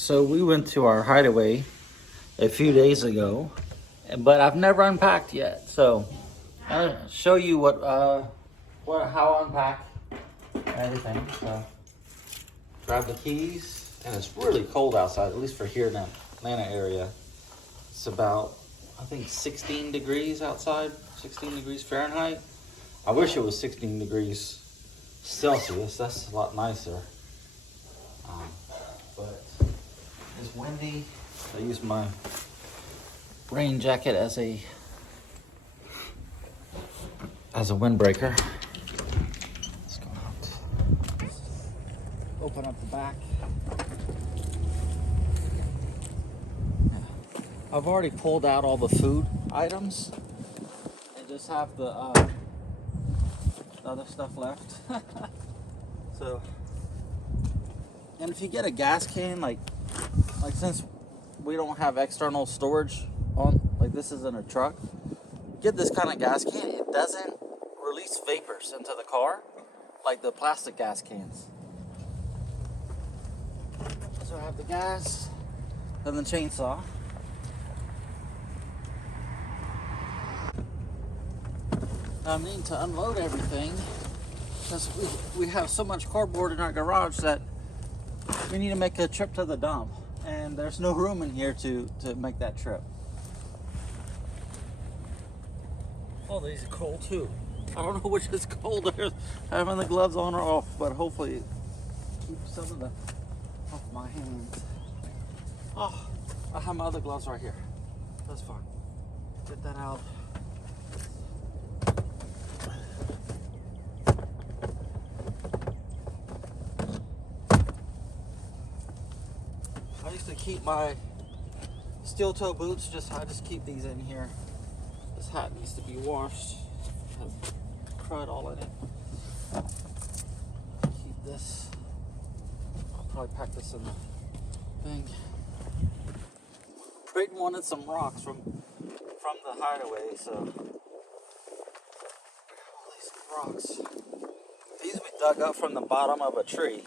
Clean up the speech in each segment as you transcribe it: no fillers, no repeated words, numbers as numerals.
So we went to our hideaway a few days ago, but I've never unpacked yet. So I'll show you how I unpack everything. So grab the keys, and it's really cold outside, at least for here in the Atlanta area. It's about, I think, 16 degrees outside, 16 degrees Fahrenheit. I wish it was 16 degrees Celsius. That's a lot nicer. But it's windy. I use my rain jacket as a windbreaker. Let's go out. Open up the back. I've already pulled out all the food items and just have the other stuff left. So, and if you get a gas can, like since we don't have external storage on, like this isn't a truck, get this kind of gas can. It doesn't release vapors into the car like the plastic gas cans. So I have the gas and the chainsaw. I need to unload everything because we have so much cardboard in our garage that we need to make a trip to the dump, and there's no room in here to make that trip. Oh, these are cold too. I don't know which is colder, having the gloves on or off, but hopefully it keeps some of the off my hands. Oh, I have my other gloves right here. That's fine. Get that out. I used to keep my steel toe boots, I just keep these in here. This hat needs to be washed. It has crud all in it. Keep this. I'll probably pack this in the thing. Brayden wanted some rocks from the hideaway, so all these rocks. These we dug up from the bottom of a tree.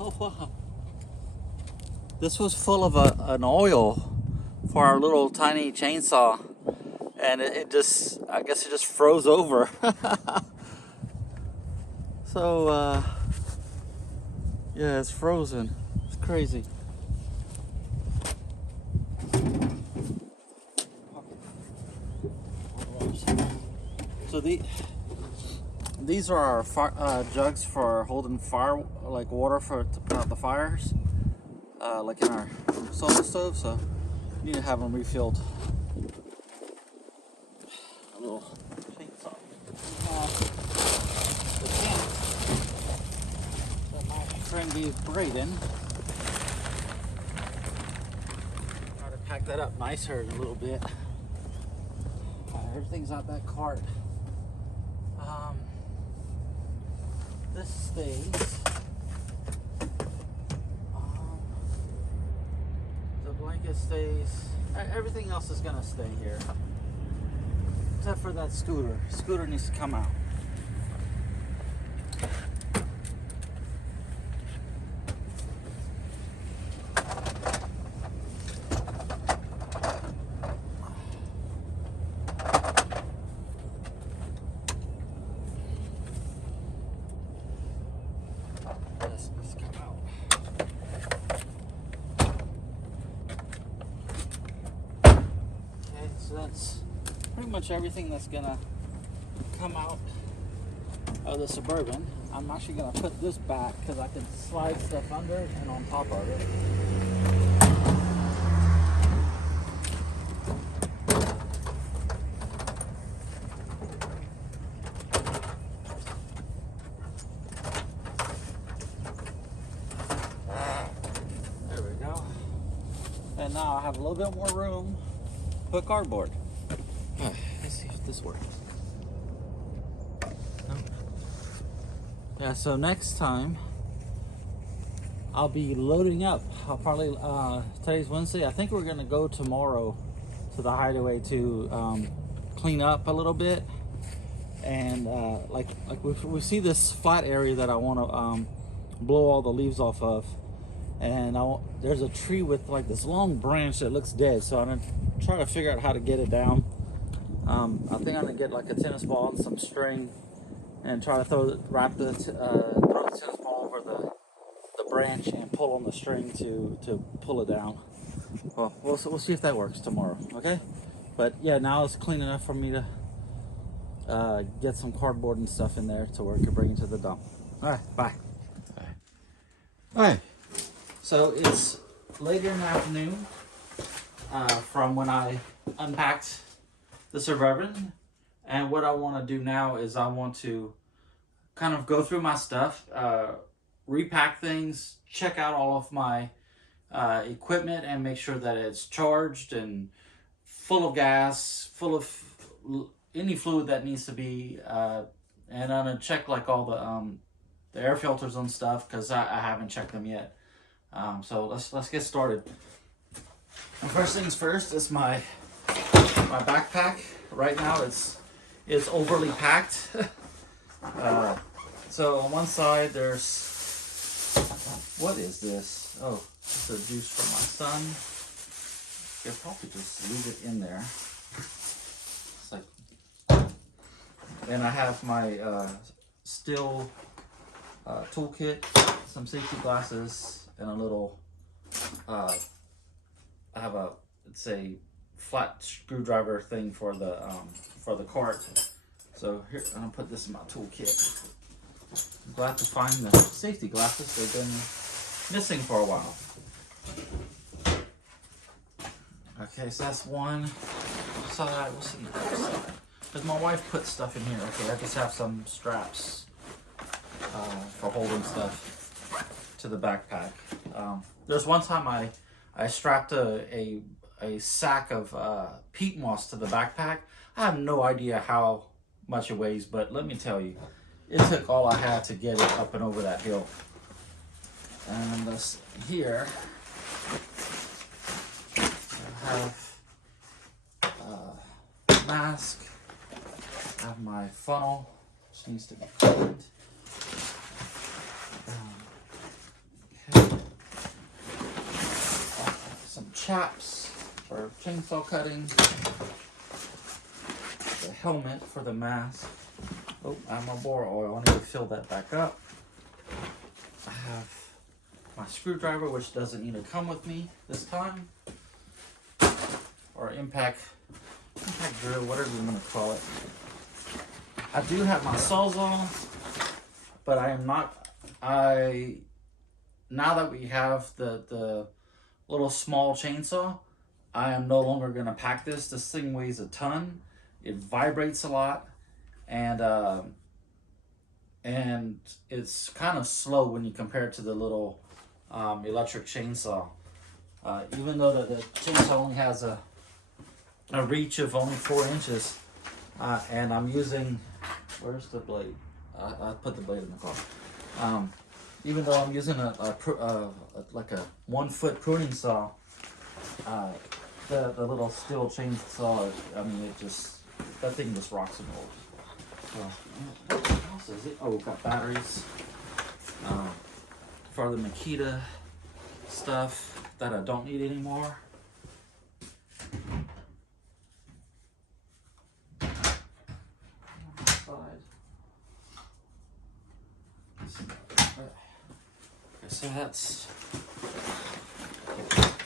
Oh wow. This was full of an oil for our little tiny chainsaw, and it just, I guess it just froze over. So yeah, it's frozen. It's crazy. So these are our jugs for holding fire, like water to put out the fires, like in our solar stove. So you need to have them refilled. A little chainsaw. The tent that my friend gave Brayden. Try to pack that up nicer in a little bit. Everything's out that cart. This stays. The blanket stays. Everything else is gonna stay here, except for that scooter. Scooter needs to come out. So that's pretty much everything that's gonna come out of the Suburban. I'm actually gonna put this back because I can slide stuff under it and on top of it. There we go. And now I have a little bit more room. Put cardboard. Let's see if this works. Nope. Yeah, so next time I'll be loading up. I'll probably, today's Wednesday. I think we're gonna go tomorrow to the hideaway to clean up a little bit. And like we see this flat area that I want to blow all the leaves off of. And there's a tree with like this long branch that looks dead. So I'm gonna try to figure out how to get it down. I think I'm gonna get like a tennis ball and some string and try to throw the tennis ball over the branch and pull on the string to pull it down. Well, we'll see if that works tomorrow, okay? But yeah, now it's clean enough for me to get some cardboard and stuff in there to where I can bring it to the dump. All right, bye. All right, so it's later in the afternoon from when I unpacked the Suburban, and what I want to do now is I want to kind of go through my stuff, repack things, check out all of my equipment and make sure that it's charged and full of gas, full of any fluid that needs to be, and I'm gonna check like all the air filters and stuff because I haven't checked them yet. So let's get started. And first things first is my backpack. Right now it's overly packed. So on one side there's, what is this? Oh, it's a juice from my son. I could probably just leave it in there. It's like, and I have my steel toolkit, some safety glasses, and a little. I have it's a flat screwdriver thing for the cart. So here, I'm gonna put this in my toolkit. I'm glad to find the safety glasses. They've been missing for a while. Okay, so that's one side. We'll see the other side. Because my wife put stuff in here. Okay, I just have some straps for holding stuff to the backpack. There's one time I strapped a sack of peat moss to the backpack. I have no idea how much it weighs, but let me tell you, it took all I had to get it up and over that hill. And this here, I have a mask, I have my funnel, which needs to be cleaned. Okay. Some chaps for chainsaw cutting, the helmet for the mask. Oh, I have my bore oil. I need to fill that back up. I have my screwdriver, which doesn't need to come with me this time, or impact drill, whatever you want to call it. I do have my sawzall, but I am not. Now that we have the little small chainsaw, I am no longer going to pack this. This thing weighs a ton. It vibrates a lot. And it's kind of slow when you compare it to the little electric chainsaw. Even though the chainsaw only has a reach of only 4 inches, and I'm using, where's the blade? I put the blade in the car. Even though I'm using like a 1 foot pruning saw, the little steel chainsaw, I mean, that thing just rocks and rolls. What else is it? Oh, we've got batteries for the Makita stuff that I don't need anymore. Okay,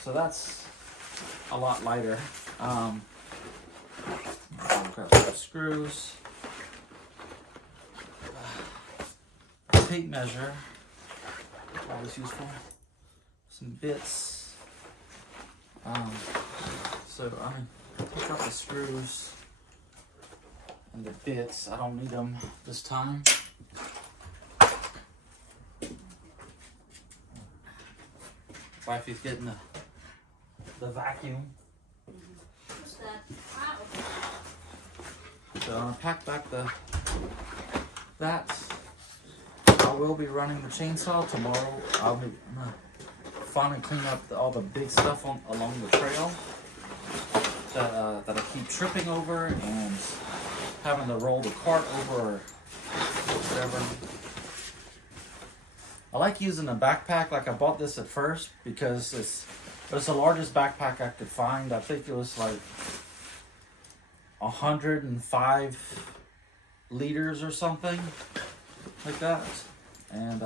so that's a lot lighter. I've got some screws. Tape measure, always useful. Some bits. So I'm gonna take out the screws and the bits. I don't need them this time. Wifey's getting the vacuum. So I'm gonna pack back that. I will be running the chainsaw tomorrow. I'll be finally clean up all the big stuff along the trail that I keep tripping over and having to roll the cart over or whatever. I like using a backpack. Like I bought this at first because it's the largest backpack I could find. I think it was like 105 liters or something like that. And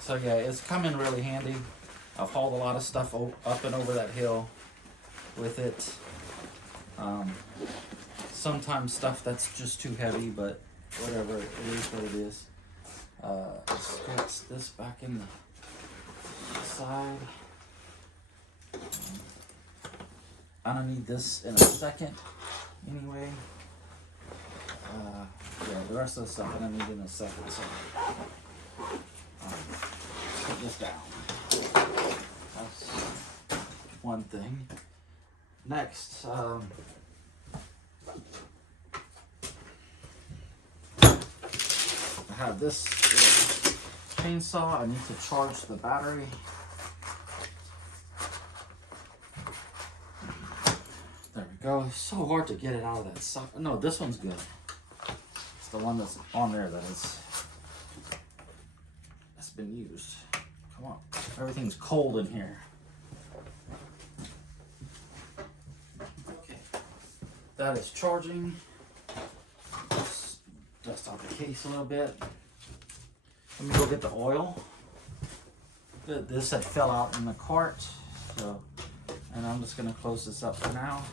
so yeah, it's come in really handy. I've hauled a lot of stuff up and over that hill with it. Sometimes stuff that's just too heavy, but whatever, it is what it is. Let's get this back in the side. I don't need this in a second anyway. Yeah, the rest of the stuff I don't need in a second, so put this down. That's one thing. Next, I have this chainsaw. I need to charge the battery. There we go. It's so hard to get it out of that socket. No, this one's good. It's the one that's on there that's been used. Come on. Everything's cold in here. Okay. That is charging. Let's dust off the case a little bit. Let me go get the oil. This had fell out in the cart, so, and I'm just going to close this up for now.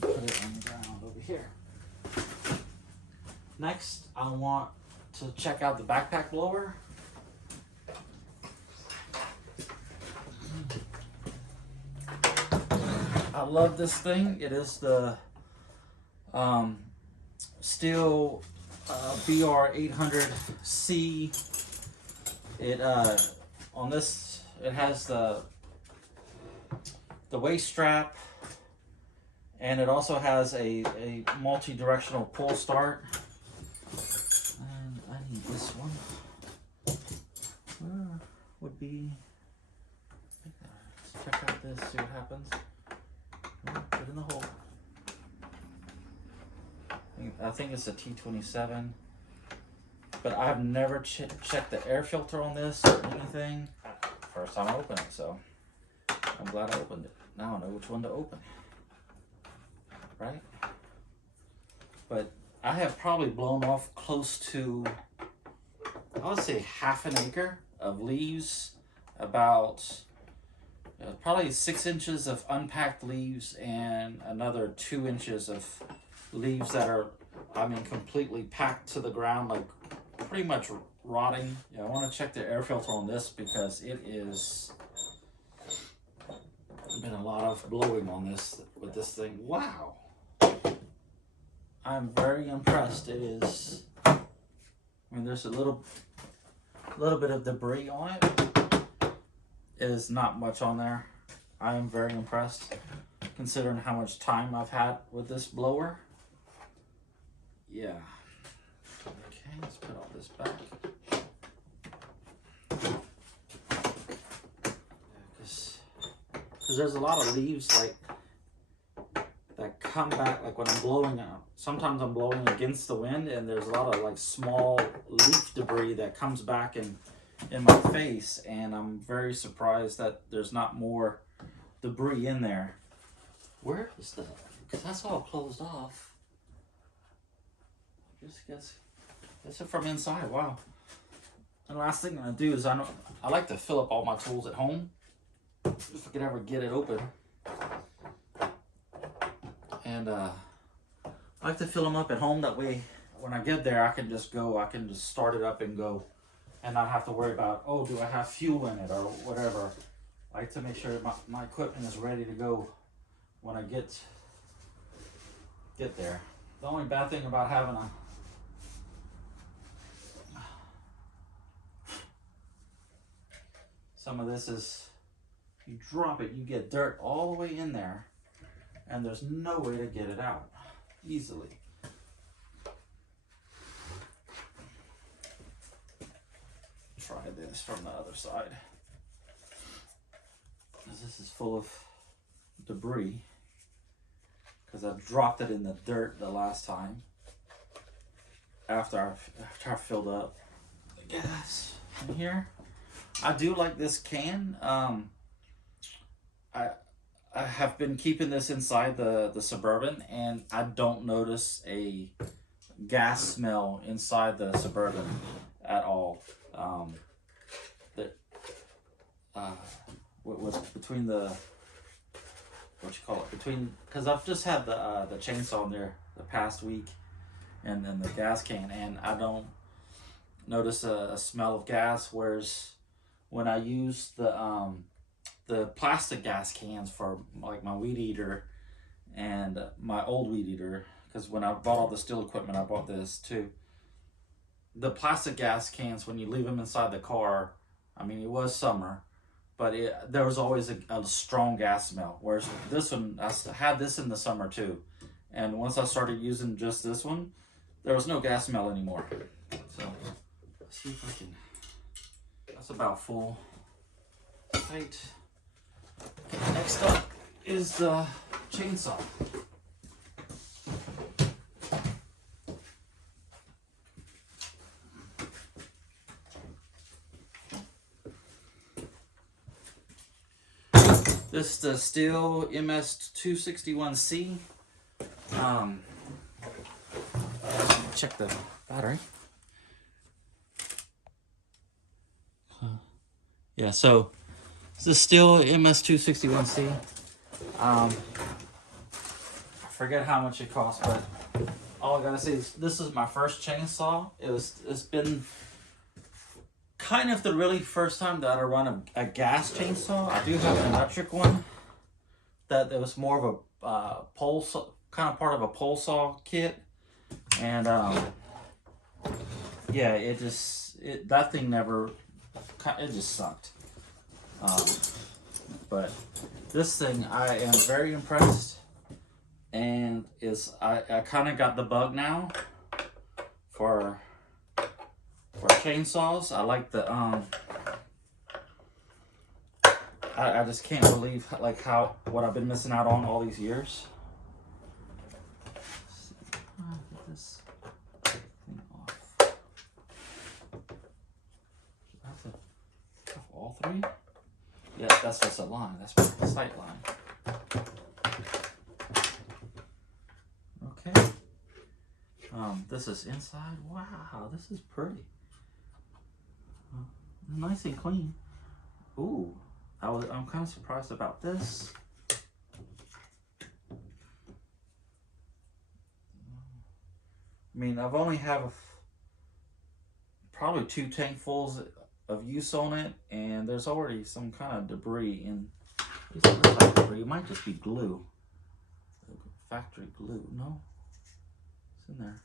Put it on the ground over here. Next, I want to check out the backpack blower. I love this thing. It is the Steel BR800C. It on this, it has the waist strap, and it also has a multi-directional pull start. And I need this one. Where would be? Let's check out this. See what happens. Put it in the hole. I think it's a T27, but I've never checked the air filter on this or anything. First time I opened it, so I'm glad I opened it. Now I know which one to open, right? But I have probably blown off close to, I would say, half an acre of leaves, about probably 6 inches of unpacked leaves and another 2 inches of leaves that are, I mean, completely packed to the ground, like pretty much rotting. Yeah, I want to check the air filter on this because it is been a lot of blowing on this with this thing. Wow, I'm very impressed. It is, I mean, there's a little bit of debris on it. It is not much on there. I am very impressed considering how much time I've had with this blower. Yeah. Okay, let's put all this back. Because there's a lot of leaves like that come back, like when I'm blowing out. Sometimes I'm blowing against the wind, and there's a lot of like small leaf debris that comes back in my face, and I'm very surprised that there's not more debris in there. Where is that? Because that's all closed off. Just gets it from inside. Wow. And the last thing I'm gonna do is I like to fill up all my tools at home if I could ever get it open. And I like to fill them up at home. That way, when I get there, I can just start it up and go, and not have to worry about, oh, do I have fuel in it or whatever. I like to make sure my equipment is ready to go when I get there. The only bad thing about having some of this is, you drop it, you get dirt all the way in there, and there's no way to get it out easily. try this from the other side. This is full of debris because I dropped it in the dirt the last time after I filled up the gas in here. I do like this can. I have been keeping this inside the Suburban, and I don't notice a gas smell inside the Suburban at all. Between the, what you call it, between, because I've just had the chainsaw in there the past week, and then the gas can, and I don't notice a smell of gas. Whereas when I use the plastic gas cans for like my weed eater and my old weed eater, because when I bought all the steel equipment, I bought this too. The plastic gas cans, when you leave them inside the car, I mean, it was summer, but there was always a strong gas smell. Whereas this one, I had this in the summer too. And once I started using just this one, there was no gas smell anymore. So, let's see if I can, that's about full. Tight. Next up is the chainsaw. This is the Stihl MS261C. Check the battery. Yeah, so this is Stihl MS261C. I forget how much it costs, but all I gotta say is this is my first chainsaw. It's been kind of the really first time that I run a gas chainsaw. I do have an electric one that was more of a pole saw, kind of part of a pole saw kit, and yeah, that thing never, it just sucked. But this thing, I am very impressed, and I kind of got the bug now for chainsaws. I like the I just can't believe like what I've been missing out on all these years. Get this thing off. I have to have all three? Yeah, that's just a line. That's my sight line. Okay. This is inside. Wow, this is pretty. Nice and clean. Ooh, I'm kind of surprised about this. I mean, I've only have probably 2 tankfuls of use on it, and there's already some kind of debris in. It looks like debris. It might just be glue. Factory glue. No, it's in there.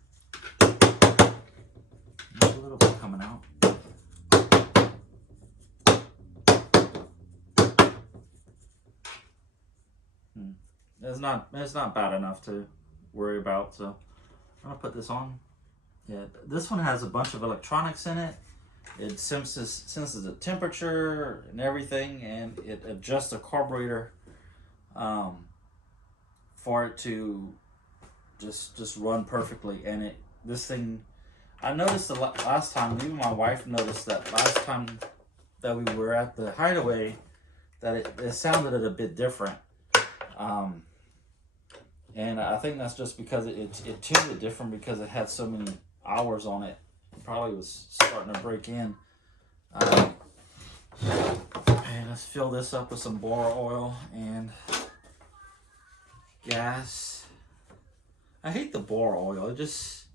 There's a little bit coming out. It's not bad enough to worry about, so I'm gonna put this on. Yeah, this one has a bunch of electronics in it. It senses the temperature and everything, and it adjusts the carburetor for it to just run perfectly. And this thing, I noticed the last time, even my wife noticed that last time that we were at the Hideaway, that it sounded a bit different. And I think that's just because it tuned it different because it had so many hours on it. It probably was starting to break in. And let's fill this up with some bore oil and gas. I hate the bore oil. This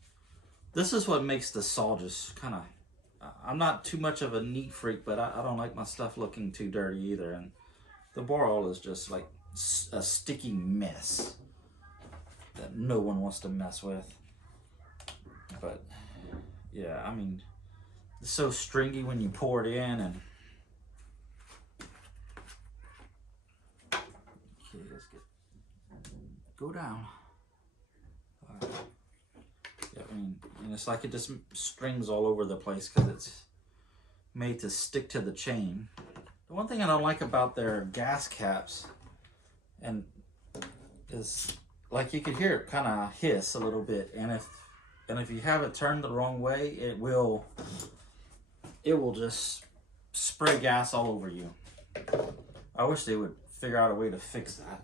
is what makes the saw just kind of, I'm not too much of a neat freak, but I don't like my stuff looking too dirty either. And the bore oil is just like a sticky mess that no one wants to mess with. But yeah, I mean, it's so stringy when you pour it in. And okay, let's go down. Yeah, I mean, and it's like it just strings all over the place because it's made to stick to the chain. The one thing I don't like about their gas caps and is like you could hear it kind of hiss a little bit, and if you have it turned the wrong way, it will just spray gas all over you. I wish they would figure out a way to fix that.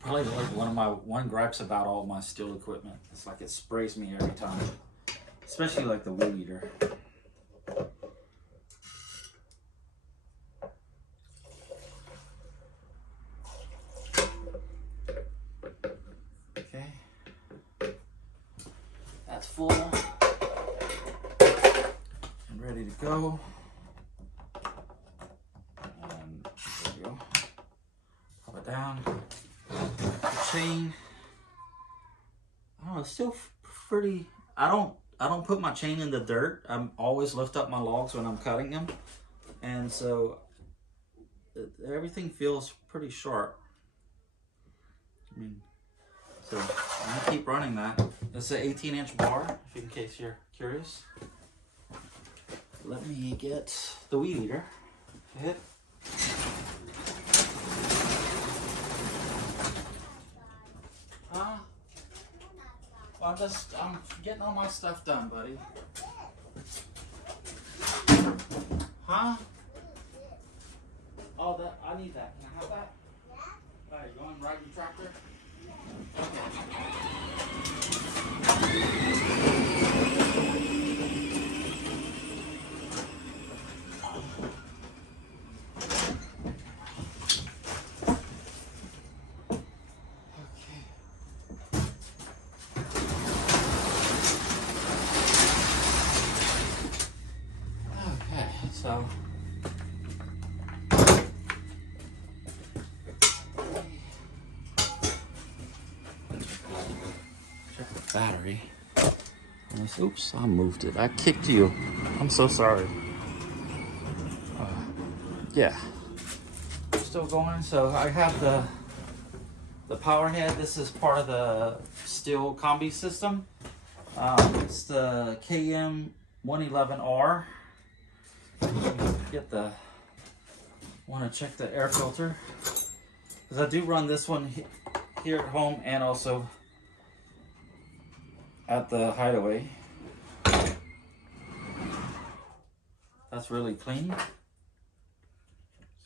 Probably like one gripes about all my steel equipment. It's like it sprays me every time, especially like the weed eater. Okay, that's full and ready to go. And there we go. Pop it down. Chain. I don't know, it's still pretty. I don't put my chain in the dirt. I always lift up my logs when I'm cutting them, and so everything feels pretty sharp. I mean, so I'm gonna keep running that. It's an 18-inch bar, in case you're curious. Let me get the weed eater. Hit. Well, I'm getting all my stuff done, buddy. Huh? Oh, I need that. Can I have that? Yeah. All right, you want to ride your tractor? So check the battery. Oops, I moved it. I kicked you. I'm so sorry. Yeah, still going. So I have the power head. This is part of the steel combi system. It's the KM111R. Want to check the air filter, because I do run this one here at home and also at the hideaway. That's really clean,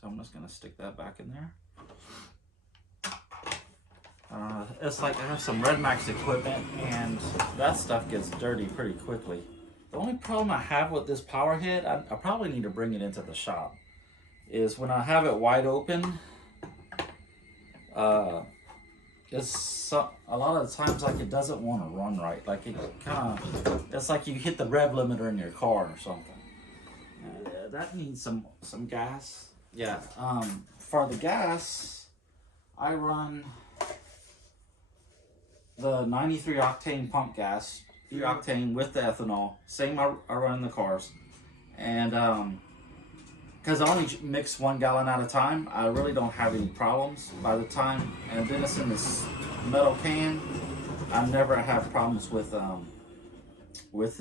so I'm just gonna stick that back in there. It's like I have some Red Max equipment and that stuff gets dirty pretty quickly. The only problem I have with this power head, I probably need to bring it into the shop, is when I have it wide open, it's a lot of the times like it doesn't want to run right. Like it kind of, it's like you hit the rev limiter in your car or something. That needs some gas. Yeah. For the gas, I run the 93 octane pump gas. Octane with the ethanol, same I run in the cars, and because I only mix 1 gallon at a time, I really don't have any problems by the time. And then it's in this metal can. I never have problems with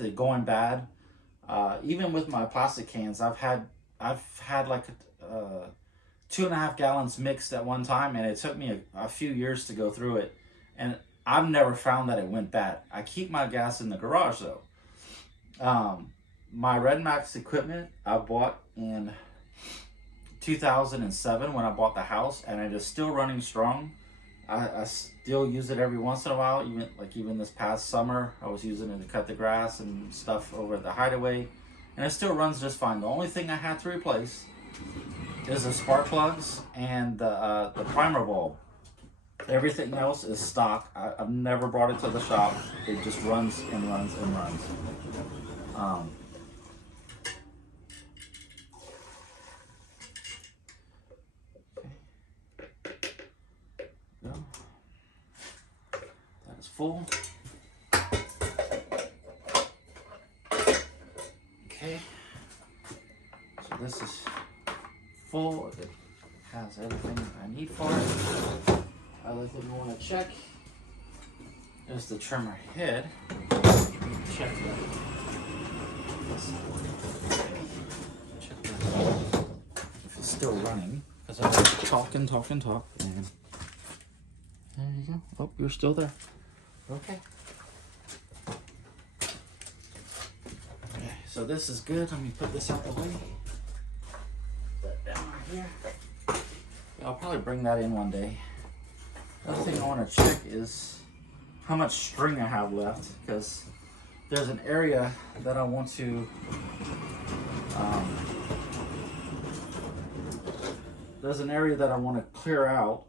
it going bad. Even with my plastic cans, I've had like 2.5 gallons mixed at one time, and it took me a few years to go through it, and I've never found that it went bad. I keep my gas in the garage though. My Red Max equipment I bought in 2007 when I bought the house, and it is still running strong. I still use it every once in a while. Even this past summer, I was using it to cut the grass and stuff over at the hideaway, and it still runs just fine. The only thing I had to replace is the spark plugs and the primer bulb. Everything else is stock. I've never brought it to the shop. It just runs and runs and runs. Go. That is full. Okay. So this is full. It has everything I need for it. Other thing you want to check is the trimmer head. Check that. still running because I talk and talk and talk. And there you go. Oh, you're still there. Okay. Okay, so this is good. Let me put this out the way. Put that down right here. I'll probably bring that in one day. Other thing I want to check is how much string I have left, because there's an area that I want to clear out,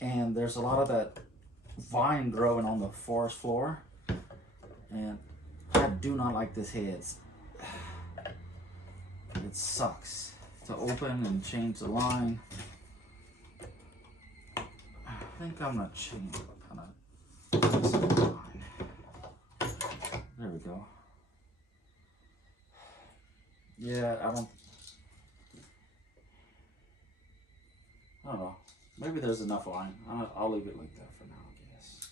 and there's a lot of that vine growing on the forest floor, and I do not like this heads. It sucks to open and change the line. I think I'm gonna change kind of this line. There we go. Yeah, I don't know. Maybe there's enough line. I'll leave it like that for now, I guess.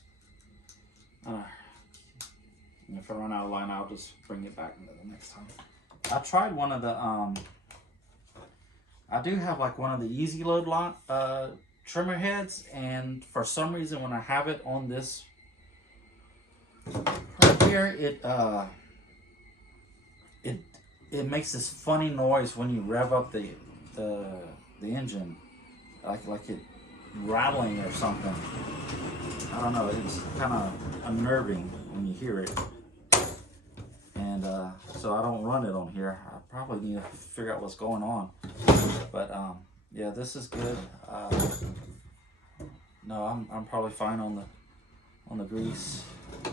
And if I run out of line, I'll just bring it back the next time. I tried one of the I do have like one of the easy load trimmer heads, and for some reason when I have it on this right here, it makes this funny noise when you rev up the engine, like it rattling or something. I don't know, it's kind of unnerving when you hear it. And so I don't run it on here. I probably need to figure out what's going on. But yeah, this is good. No, I'm probably fine on the grease. Check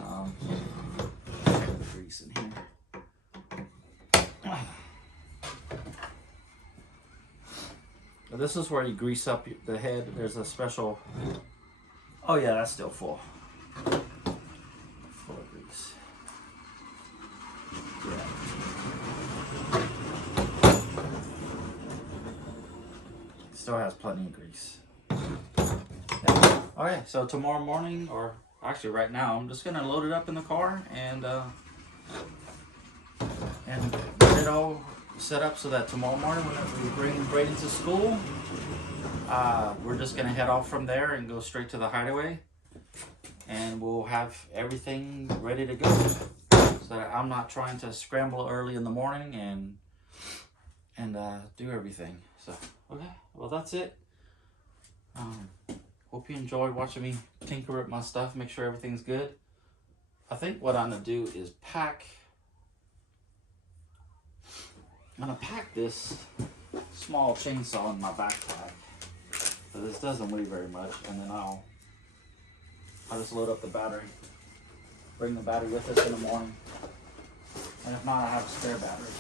the grease in here. This is where you grease up the head. There's a special. Oh yeah, that's still full. Full of grease. Yeah. Still has plenty of grease. Yeah. Okay, so tomorrow morning, or actually right now, I'm just gonna load it up in the car and get it all set up so that tomorrow morning whenever we bring Brayden to school, we're just gonna head off from there and go straight to the hideaway, and we'll have everything ready to go so that I'm not trying to scramble early in the morning and do everything. So okay, well that's it. Hope you enjoyed watching me tinker with my stuff, make sure everything's good. I think what I'm gonna do is I'm gonna pack this small chainsaw in my backpack, so this doesn't weigh very much, and then I'll just load up the battery, bring the battery with us in the morning, and if not, I have a spare battery,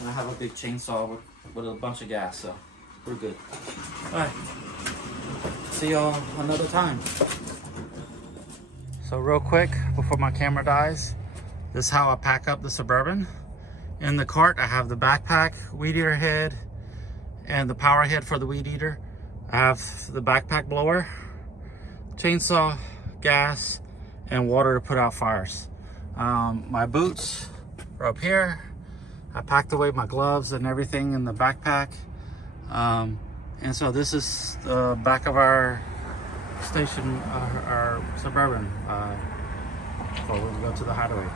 and I have a big chainsaw with a bunch of gas, so we're good. All right, see y'all another time. So real quick before my camera dies, this is how I pack up the Suburban. In the cart, I have the backpack, weed eater head, and the power head for the weed eater. I have the backpack blower, chainsaw, gas, and water to put out fires. My boots are up here. I packed away my gloves and everything in the backpack. And so this is the back of our station, our Suburban, before we go to the hideaway.